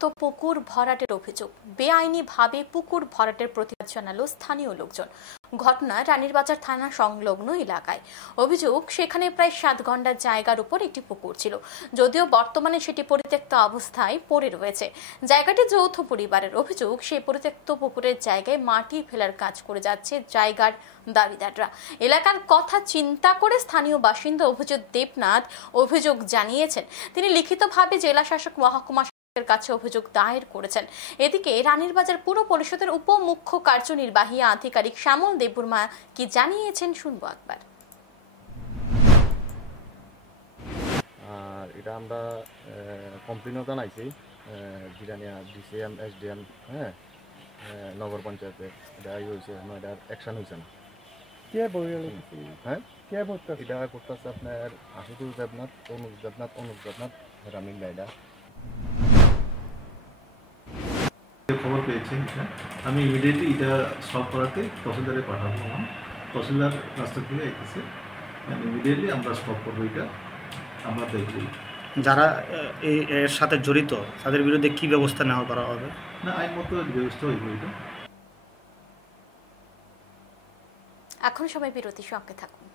পরিত্যক্ত পুকুর ভরাটের অভিযোগ। বেআইনিভাবে পুকুর ভরাটের প্রতিবাদ জানালো স্থানীয় লোকজন। ঘটনা রানীরবাজার থানা সংলগ্ন এলাকায়। অভিযোগ, সেখানে প্রায় 7 ঘন্টা জায়গার উপর একটি পুকুর ছিল, যদিও বর্তমানে সেটি পরিত্যক্ত অবস্থায় পড়ে রয়েছে। জায়গাটি যৌথ পরিবারের। অভিযোগ, সেই পরিত্যক্ত পুকুরের জায়গায় মাটি ফেলার কাজ করে যাচ্ছে জায়গার দাবিদাররা। এলাকার কথা চিন্তা করে স্থানীয় বাসিন্দা অভিজিৎ দেবনাথ অভিযোগ জানিয়েছেন। তিনি লিখিতভাবে জেলা শাসক মহকুমা কাছে অভিযোগ দায়ের করেছেন। এদিকে রানীরবাজার পুর পরিষদের উপ মুখ্য কার্যনির্বাহী আধিকারিক শ্যামল দেববর্মা কি জানিয়েছেন শুনবো একবার। এটা আমরা কমপ্লেনও জানাইছি জিরানিয়া ডিসিএম এসডিএম নগর পঞ্চায়েতে। এটা হয়েছে এটা অ্যাকশন হয়েছে না। কে বইল হ্যাঁ কে বলতেছে? এটা করতেছে আপনার আশুতোষ দেবনাথ, অনুজ দেবনাথ রামিল লাইডা। খবর পেয়েছি, আমি ইমিডিয়েটলি এটা সলভ করাতে তহসিলদারে পাঠাবো। তহসিলদার রাস্তা থেকে এসেছে, ইমিডিয়েটলি আমরা স্টপ করবো। এটা আমরা দেখবো যারা এর সাথে জড়িত তাদের বিরুদ্ধে কি ব্যবস্থা নেওয়া করা হবে। না, আইন মতো ব্যবস্থা হইব। এটা এখন সবাই বিরতির সঙ্গে থাকুন।